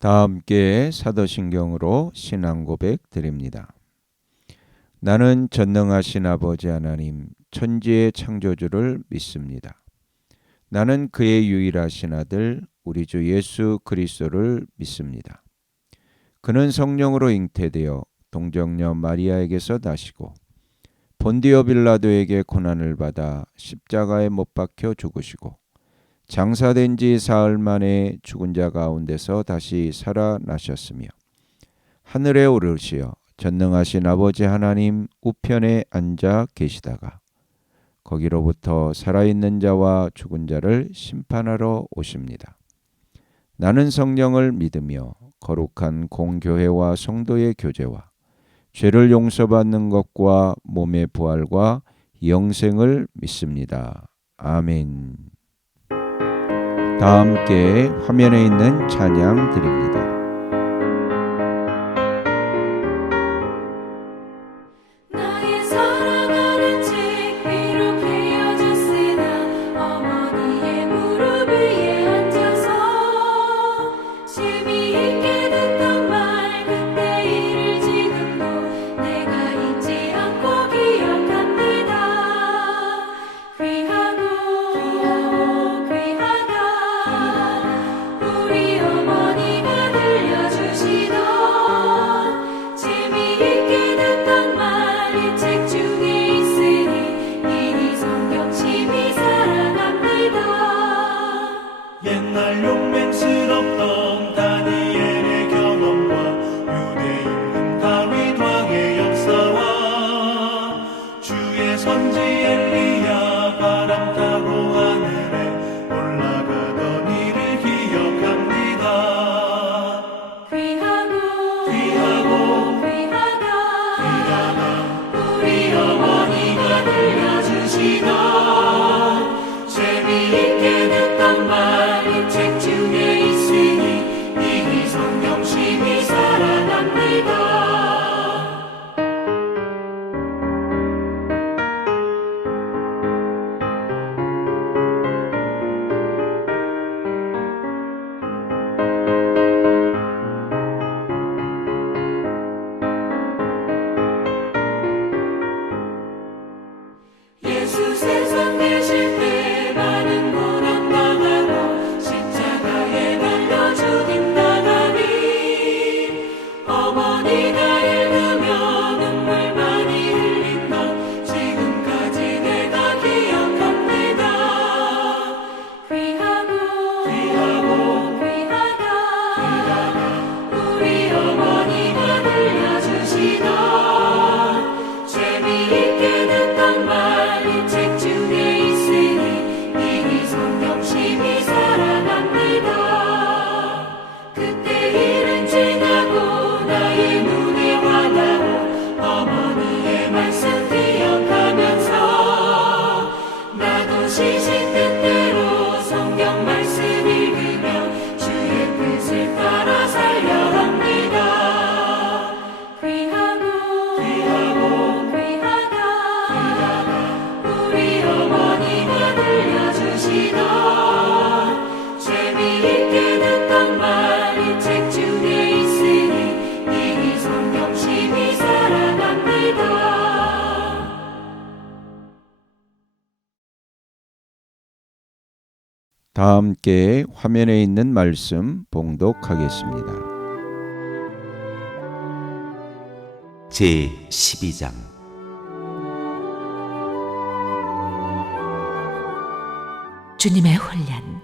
다 함께 사도신경으로 신앙 고백 드립니다. 나는 전능하신 아버지 하나님 천지의 창조주를 믿습니다. 나는 그의 유일하신 아들 우리 주 예수 그리스도를 믿습니다. 그는 성령으로 잉태되어 동정녀 마리아에게서 나시고 본디오 빌라도에게 고난을 받아 십자가에 못 박혀 죽으시고 장사된 지 사흘 만에 죽은 자 가운데서 다시 살아나셨으며 하늘에 오르시어 전능하신 아버지 하나님 우편에 앉아 계시다가 거기로부터 살아있는 자와 죽은 자를 심판하러 오십니다. 나는 성령을 믿으며 거룩한 공교회와 성도의 교제와 죄를 용서받는 것과 몸의 부활과 영생을 믿습니다. 아멘. 다 함께 화면에 있는 찬양 드립니다. 옛날 용맹스럽던 다니엘의 경험과 유대인 다윗 왕의 역사와 주의 선지 엘리야 바람 타고 하늘에 올라가던 일을 기억합니다. 귀하다 우리 어머니가 들려주시던 재미있게 듣던 말 책 중에 있으니 이 성경 심히 사랑합니다. 예수 세상 계실 때 많은 고난 당하고 십자가에 달려 죽인다더니 어머니가 읽으며 눈물 많이 흘린 것 지금까지 내가 기억합니다. 귀하다 우리 어머니가 들려주시던 재미있게 듣던 말 책 중에 있으니 이 성경 심히 사랑합니다. 그때 일은 지나고 나의 눈에 와닿고 어머니의 말씀 기억하면서 나도 시신 뜻대로 성경 말씀 읽으며 주의 뜻을 따라 살려 합니다. 우리 어머니가 들려주시던 재미있게 듣던 말 이 책 중에 있으니 이 성경 심히 사랑합니다. 다 함께 화면에 있는 말씀 봉독하겠습니다. 제 12장 주님의 훈련.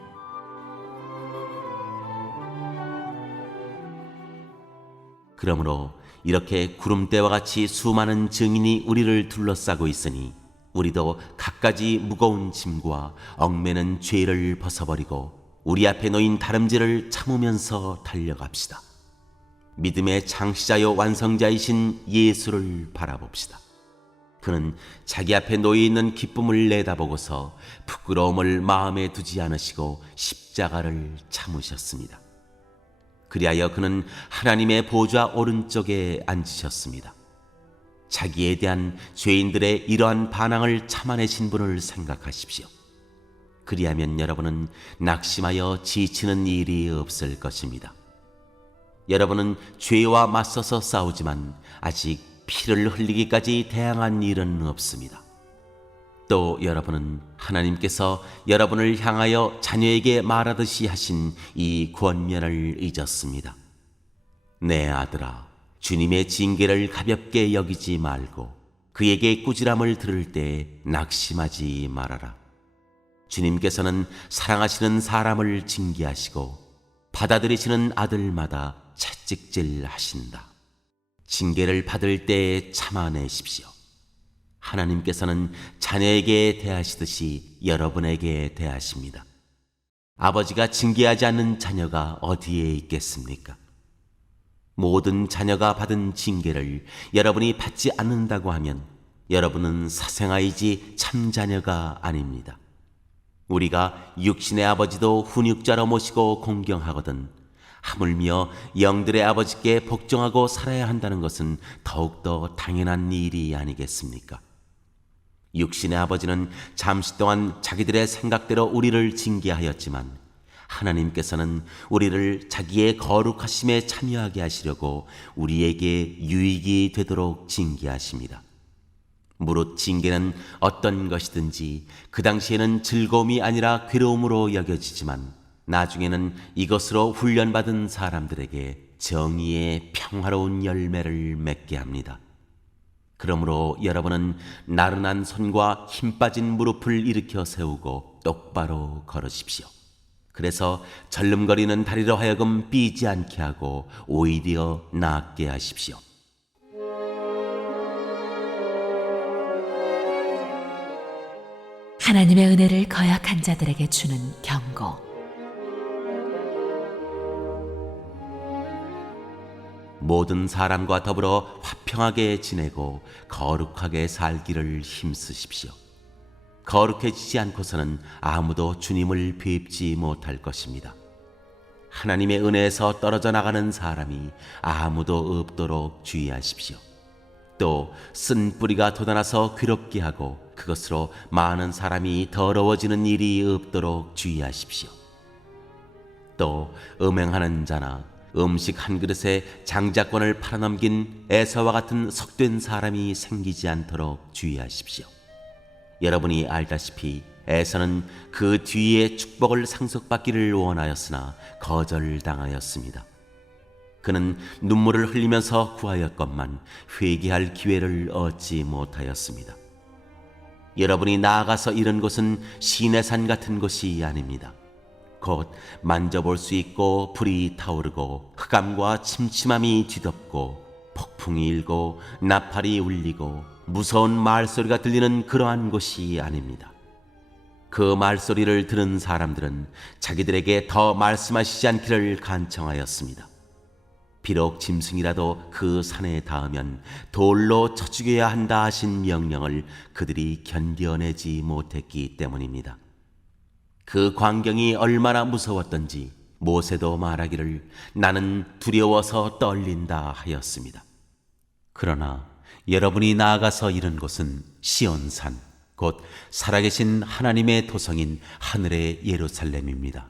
그러므로 이렇게 구름대와 같이 수많은 증인이 우리를 둘러싸고 있으니 우리도 갖가지 무거운 짐과 얽매는 죄를 벗어버리고 우리 앞에 놓인 다름질을 참으면서 달려갑시다. 믿음의 창시자요 완성자이신 예수를 바라봅시다. 그는 자기 앞에 놓여있는 기쁨을 내다보고서 부끄러움을 마음에 두지 않으시고 십자가를 참으셨습니다. 그리하여 그는 하나님의 보좌 오른쪽에 앉으셨습니다. 자기에 대한 죄인들의 이러한 반항을 참아내신 분을 생각하십시오. 그리하면 여러분은 낙심하여 지치는 일이 없을 것입니다. 여러분은 죄와 맞서서 싸우지만 아직 피를 흘리기까지 대항한 일은 없습니다. 또 여러분은 하나님께서 여러분을 향하여 자녀에게 말하듯이 하신 이 권면을 잊었습니다. 내 아들아, 주님의 징계를 가볍게 여기지 말고 그에게 꾸지람을 들을 때 낙심하지 말아라. 주님께서는 사랑하시는 사람을 징계하시고 받아들이시는 아들마다 채찍질 하신다. 징계를 받을 때 참아내십시오. 하나님께서는 자녀에게 대하시듯이 여러분에게 대하십니다. 아버지가 징계하지 않는 자녀가 어디에 있겠습니까? 모든 자녀가 받은 징계를 여러분이 받지 않는다고 하면 여러분은 사생아이지 참 자녀가 아닙니다. 우리가 육신의 아버지도 훈육자로 모시고 공경하거든 하물며 영들의 아버지께 복종하고 살아야 한다는 것은 더욱더 당연한 일이 아니겠습니까? 육신의 아버지는 잠시 동안 자기들의 생각대로 우리를 징계하였지만 하나님께서는 우리를 자기의 거룩하심에 참여하게 하시려고 우리에게 유익이 되도록 징계하십니다. 무릇 징계는 어떤 것이든지 그 당시에는 즐거움이 아니라 괴로움으로 여겨지지만 나중에는 이것으로 훈련받은 사람들에게 정의의 평화로운 열매를 맺게 합니다. 그러므로 여러분은 나른한 손과 힘 빠진 무릎을 일으켜 세우고 똑바로 걸으십시오. 그래서 절름거리는 다리로 하여금 삐지 않게 하고 오히려 낫게 하십시오. 하나님의 은혜를 거역한 자들에게 주는 경고. 모든 사람과 더불어 화평하게 지내고 거룩하게 살기를 힘쓰십시오. 거룩해지지 않고서는 아무도 주님을 뵙지 못할 것입니다. 하나님의 은혜에서 떨어져 나가는 사람이 아무도 없도록 주의하십시오. 또 쓴 뿌리가 돋아나서 괴롭게 하고 그것으로 많은 사람이 더러워지는 일이 없도록 주의하십시오. 또 음행하는 자나 음식 한 그릇에 장자권을 팔아넘긴 에서와 같은 속된 사람이 생기지 않도록 주의하십시오. 여러분이 알다시피 에서는 그 뒤에 축복을 상속받기를 원하였으나 거절당하였습니다. 그는 눈물을 흘리면서 구하였건만 회개할 기회를 얻지 못하였습니다. 여러분이 나아가서 이른 곳은 시내산 같은 곳이 아닙니다. 곧 만져볼 수 있고 불이 타오르고 흑암과 침침함이 뒤덮고 폭풍이 일고 나팔이 울리고 무서운 말소리가 들리는 그러한 곳이 아닙니다. 그 말소리를 들은 사람들은 자기들에게 더 말씀하시지 않기를 간청하였습니다. 비록 짐승이라도 그 산에 닿으면 돌로 쳐 죽여야 한다 하신 명령을 그들이 견뎌내지 못했기 때문입니다. 그 광경이 얼마나 무서웠던지 모세도 말하기를 나는 두려워서 떨린다 하였습니다. 그러나 여러분이 나아가서 이른 곳은 시온산, 곧 살아계신 하나님의 도성인 하늘의 예루살렘입니다.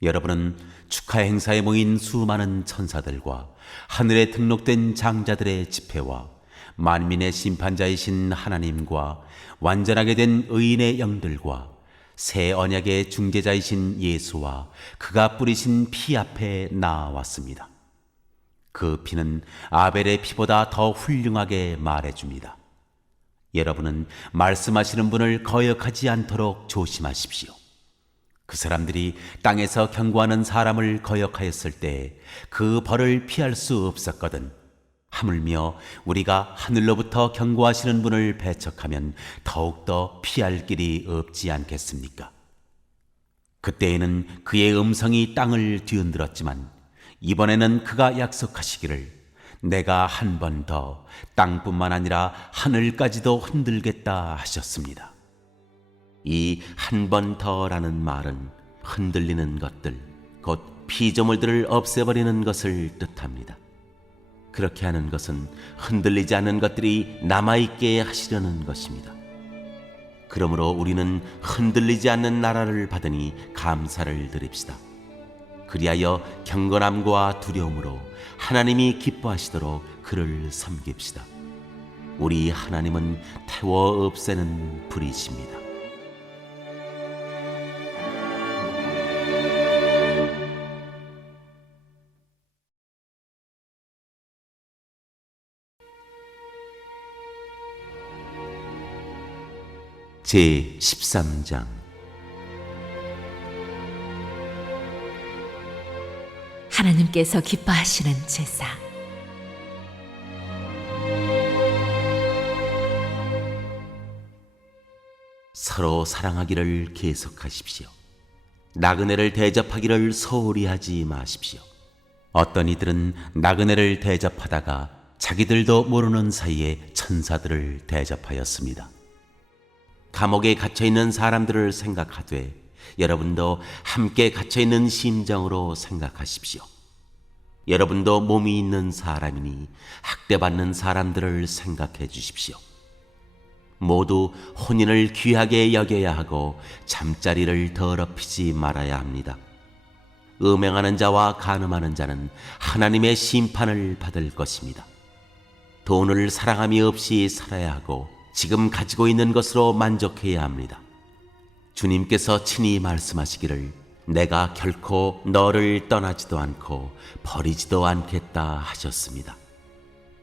여러분은 축하 행사에 모인 수많은 천사들과 하늘에 등록된 장자들의 집회와 만민의 심판자이신 하나님과 완전하게 된 의인의 영들과 새 언약의 중재자이신 예수와 그가 뿌리신 피 앞에 나아왔습니다. 그 피는 아벨의 피보다 더 훌륭하게 말해줍니다. 여러분은 말씀하시는 분을 거역하지 않도록 조심하십시오. 그 사람들이 땅에서 경고하는 사람을 거역하였을 때 그 벌을 피할 수 없었거든. 하물며 우리가 하늘로부터 경고하시는 분을 배척하면 더욱더 피할 길이 없지 않겠습니까? 그때에는 그의 음성이 땅을 뒤흔들었지만 이번에는 그가 약속하시기를 내가 한 번 더 땅뿐만 아니라 하늘까지도 흔들겠다 하셨습니다. 이 한 번 더라는 말은 흔들리는 것들, 곧 피조물들을 없애버리는 것을 뜻합니다. 그렇게 하는 것은 흔들리지 않는 것들이 남아있게 하시려는 것입니다. 그러므로 우리는 흔들리지 않는 나라를 받으니 감사를 드립시다. 그리하여 경건함과 두려움으로 하나님이 기뻐하시도록 그를 섬깁시다. 우리 하나님은 태워 없애는 불이십니다. 제 13장. 하나님께서 기뻐하시는 제사. 서로 사랑하기를 계속하십시오. 나그네를 대접하기를 소홀히 하지 마십시오. 어떤 이들은 나그네를 대접하다가 자기들도 모르는 사이에 천사들을 대접하였습니다. 감옥에 갇혀있는 사람들을 생각하되 여러분도 함께 갇혀있는 심정으로 생각하십시오. 여러분도 몸이 있는 사람이니 학대받는 사람들을 생각해 주십시오. 모두 혼인을 귀하게 여겨야 하고 잠자리를 더럽히지 말아야 합니다. 음행하는 자와 간음하는 자는 하나님의 심판을 받을 것입니다. 돈을 사랑함이 없이 살아야 하고 지금 가지고 있는 것으로 만족해야 합니다. 주님께서 친히 말씀하시기를 내가 결코 너를 떠나지도 않고 버리지도 않겠다 하셨습니다.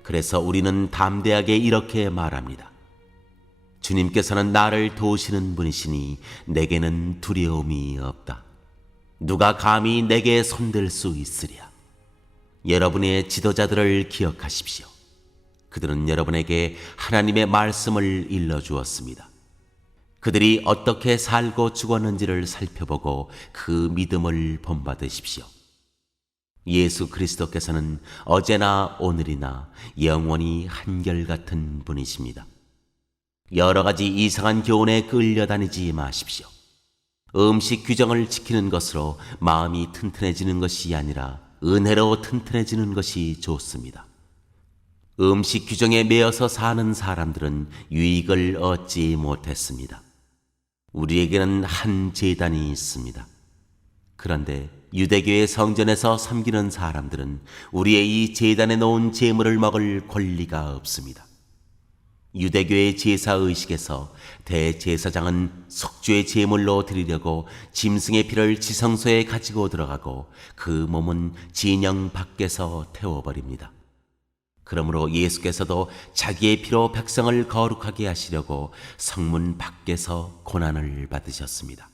그래서 우리는 담대하게 이렇게 말합니다. 주님께서는 나를 도우시는 분이시니 내게는 두려움이 없다. 누가 감히 내게 손댈 수 있으랴. 여러분의 지도자들을 기억하십시오. 그들은 여러분에게 하나님의 말씀을 일러주었습니다. 그들이 어떻게 살고 죽었는지를 살펴보고 그 믿음을 본받으십시오. 예수 그리스도께서는 어제나 오늘이나 영원히 한결같은 분이십니다. 여러 가지 이상한 교훈에 끌려다니지 마십시오. 음식 규정을 지키는 것으로 마음이 튼튼해지는 것이 아니라 은혜로 튼튼해지는 것이 좋습니다. 음식 규정에 매여서 사는 사람들은 유익을 얻지 못했습니다. 우리에게는 한 제단이 있습니다. 그런데 유대교의 성전에서 섬기는 사람들은 우리의 이 제단에 놓은 제물을 먹을 권리가 없습니다. 유대교의 제사의식에서 대제사장은 속죄의 제물로 드리려고 짐승의 피를 지성소에 가지고 들어가고 그 몸은 진영 밖에서 태워버립니다. 그러므로 예수께서도 자기의 피로 백성을 거룩하게 하시려고 성문 밖에서 고난을 받으셨습니다.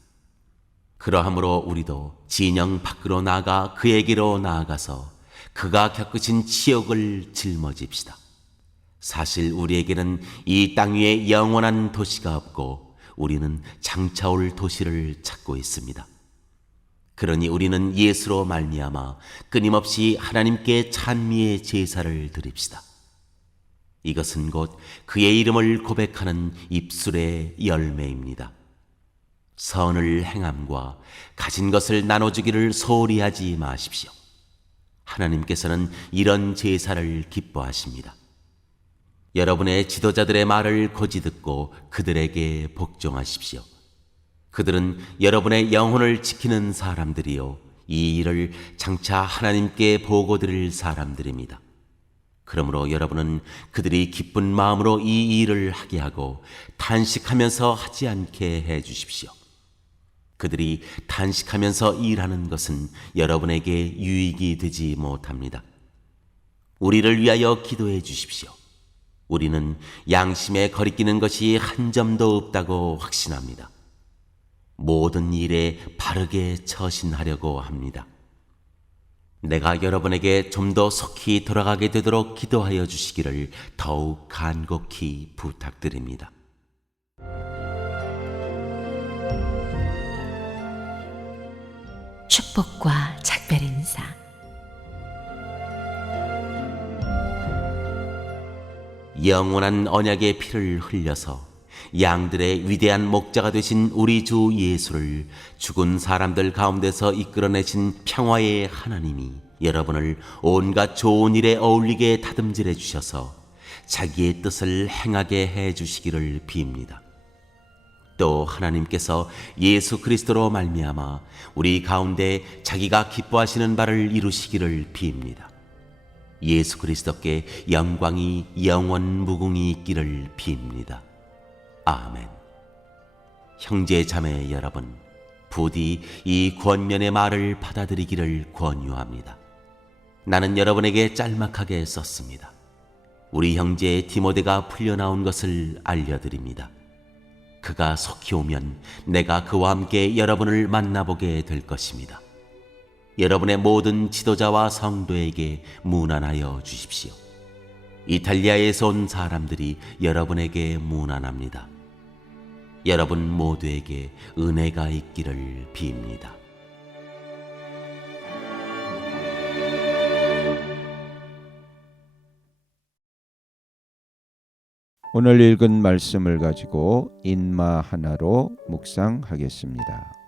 그러함으로 우리도 진영 밖으로 나아가 그에게로 나아가서 그가 겪으신 치욕을 짊어집시다. 사실 우리에게는 이 땅 위에 영원한 도시가 없고 우리는 장차올 도시를 찾고 있습니다. 그러니 우리는 예수로 말미암아 끊임없이 하나님께 찬미의 제사를 드립시다. 이것은 곧 그의 이름을 고백하는 입술의 열매입니다. 선을 행함과 가진 것을 나눠주기를 소홀히 하지 마십시오. 하나님께서는 이런 제사를 기뻐하십니다. 여러분의 지도자들의 말을 고지 듣고 그들에게 복종하십시오. 그들은 여러분의 영혼을 지키는 사람들이요 이 일을 장차 하나님께 보고드릴 사람들입니다. 그러므로 여러분은 그들이 기쁜 마음으로 이 일을 하게 하고 탄식하면서 하지 않게 해 주십시오. 그들이 탄식하면서 일하는 것은 여러분에게 유익이 되지 못합니다. 우리를 위하여 기도해 주십시오. 우리는 양심에 거리끼는 것이 한 점도 없다고 확신합니다. 모든 일에 바르게 처신하려고 합니다. 내가 여러분에게 좀 더 속히 돌아가게 되도록 기도하여 주시기를 더욱 간곡히 부탁드립니다. 축복과 작별 인사. 영원한 언약의 피를 흘려서 양들의 위대한 목자가 되신 우리 주 예수를 죽은 사람들 가운데서 이끌어내신 평화의 하나님이 여러분을 온갖 좋은 일에 어울리게 다듬질해 주셔서 자기의 뜻을 행하게 해 주시기를 빕니다. 또 하나님께서 예수 그리스도로 말미암아 우리 가운데 자기가 기뻐하시는 바를 이루시기를 빕니다. 예수 그리스도께 영광이 영원 무궁히 있기를 빕니다. 아멘. 형제 자매 여러분, 부디 이 권면의 말을 받아들이기를 권유합니다. 나는 여러분에게 짤막하게 썼습니다. 우리 형제 디모데가 풀려나온 것을 알려드립니다. 그가 속히 오면 내가 그와 함께 여러분을 만나보게 될 것입니다. 여러분의 모든 지도자와 성도에게 문안하여 주십시오. 이탈리아에서 온 사람들이 여러분에게 문안합니다. 여러분 모두에게 은혜가 있기를 빕니다. 오늘 읽은 말씀을 가지고 인마 하나로 묵상하겠습니다.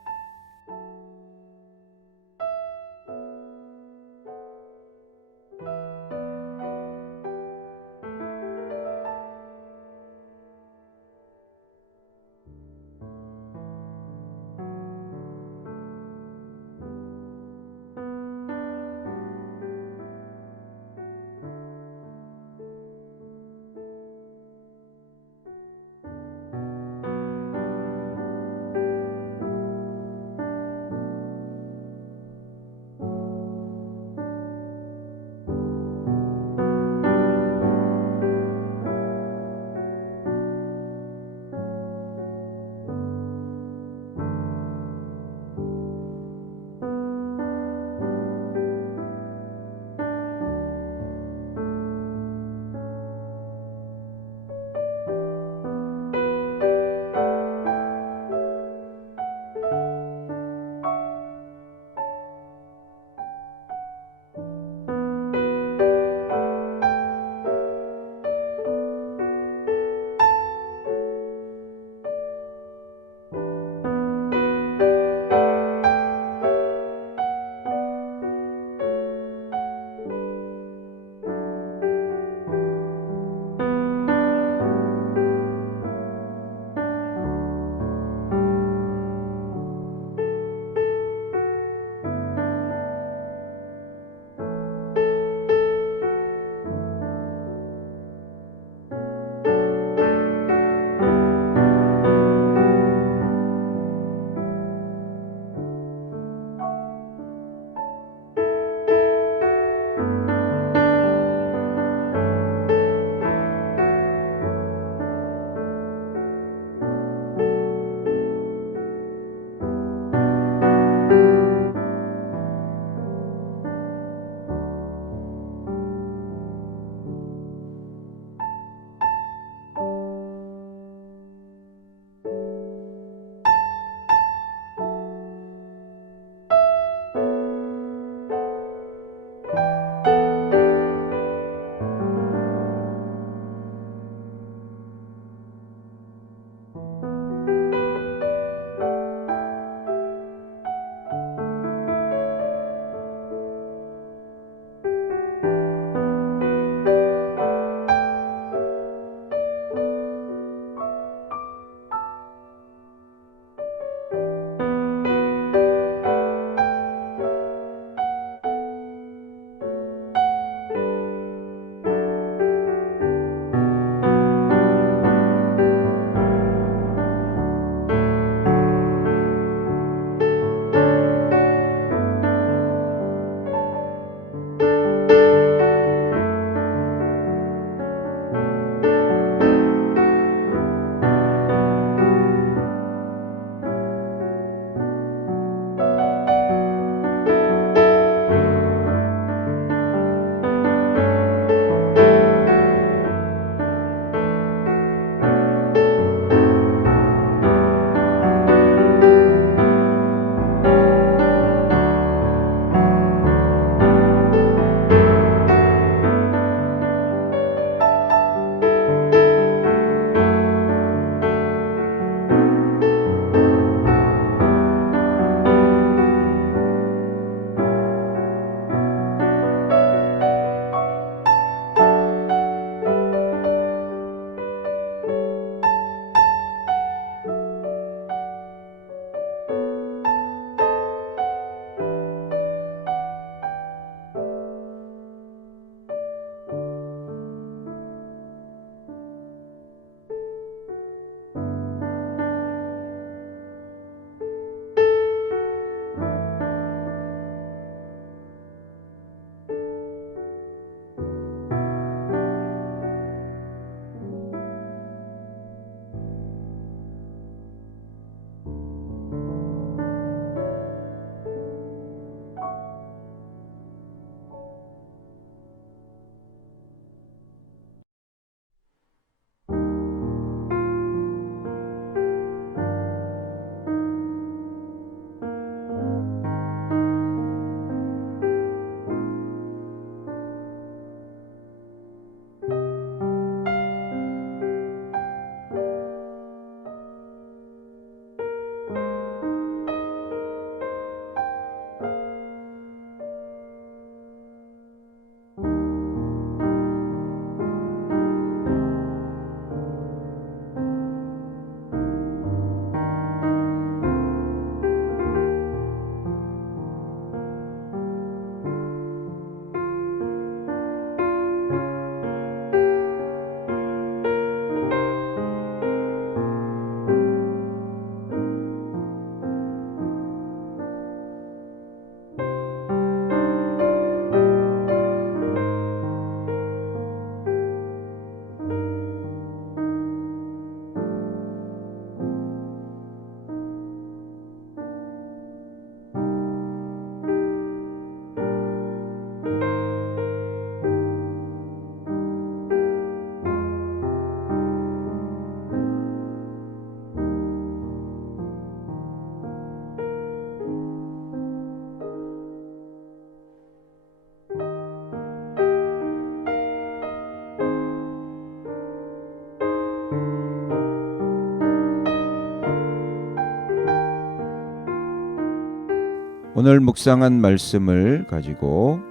오늘 묵상한 말씀을 가지고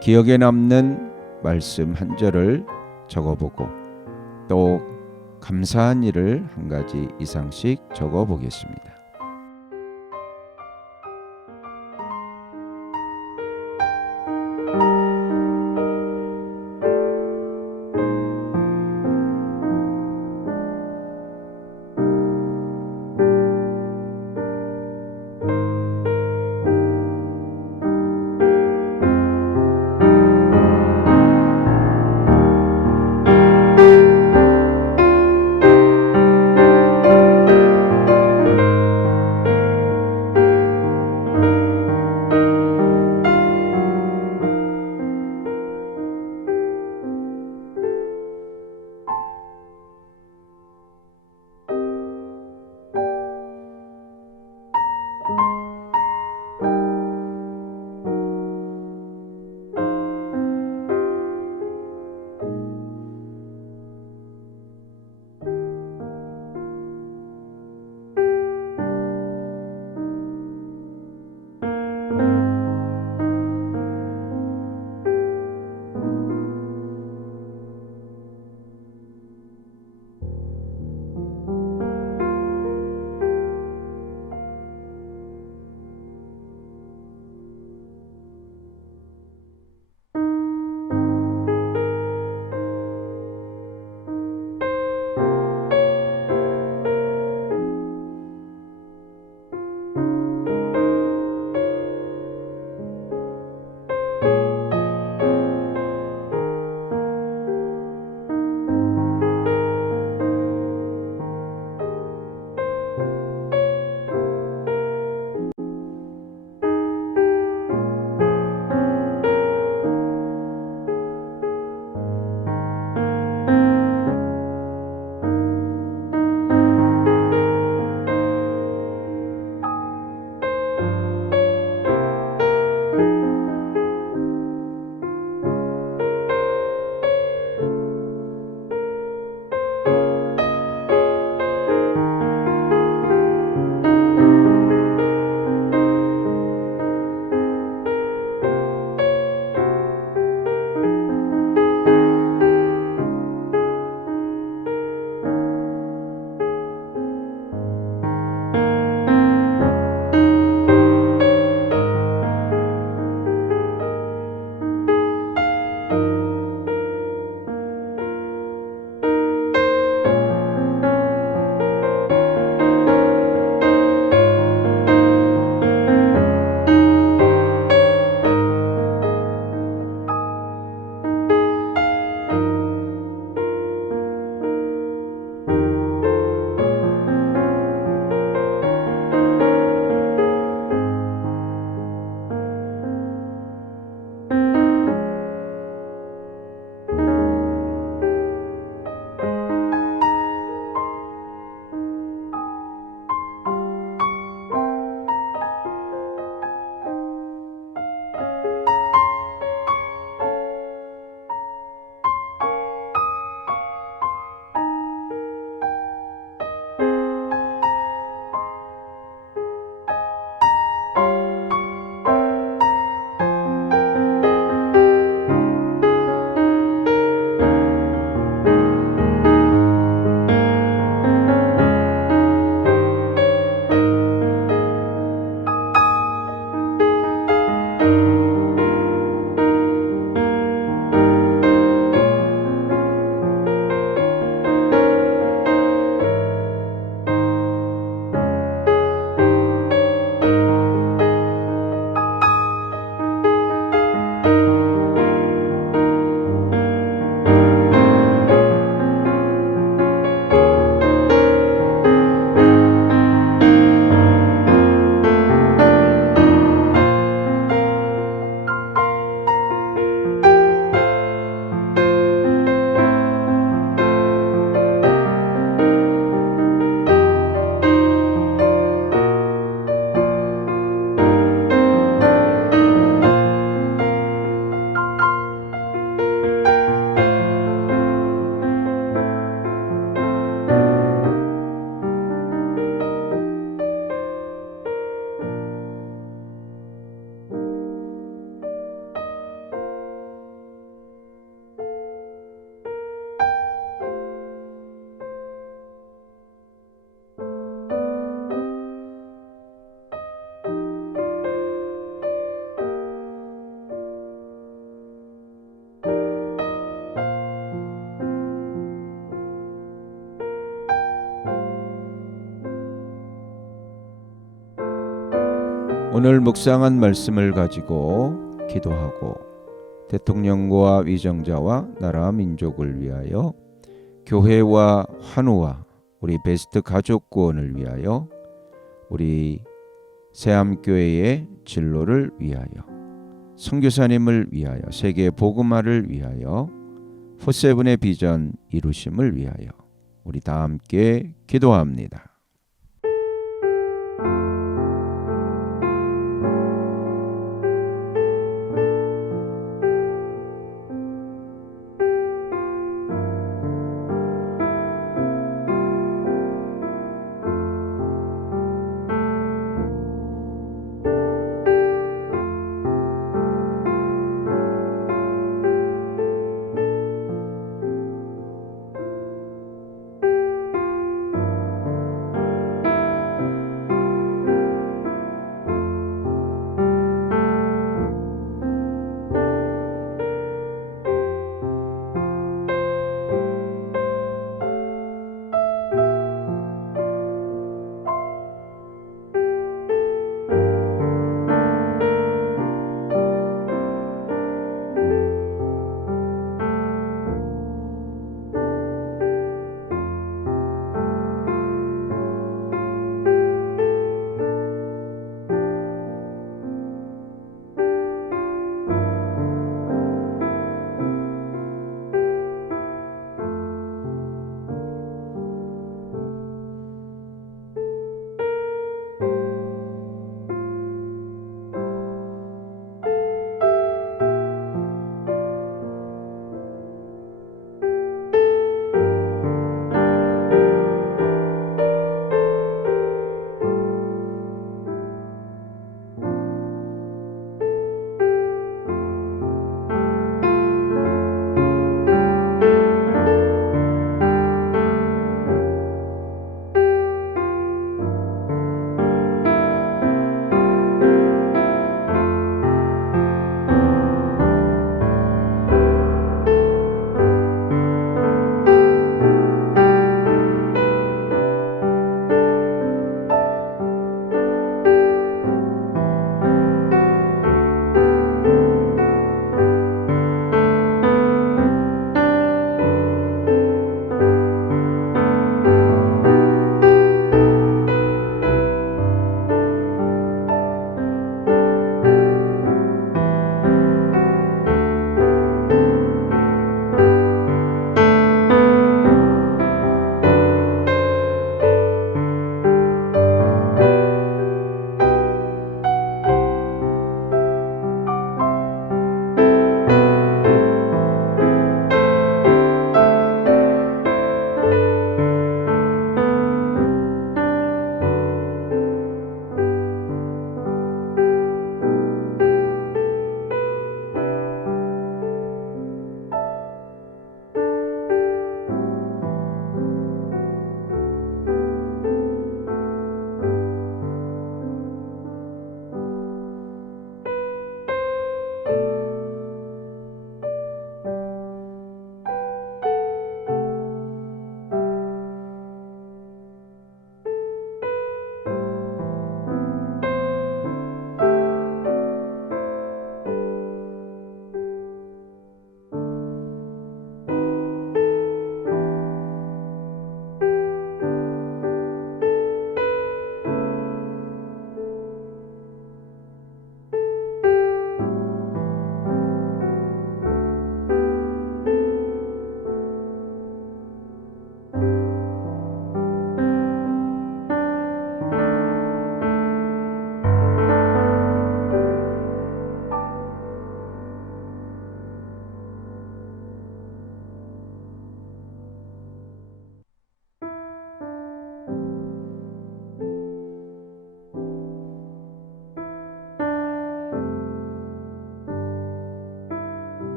기억에 남는 말씀 한 절을 적어보고 또 감사한 일을 한 가지 이상씩 적어보겠습니다. 오늘 묵상한 말씀을 가지고 기도하고 대통령과 위정자와 나라 민족을 위하여 교회와 환우와 우리 베스트 가족 구원을 위하여 우리 새암교회의 진로를 위하여 선교사님을 위하여 세계 복음화를 위하여 포세븐의 비전 이루심을 위하여 우리 다 함께 기도합니다.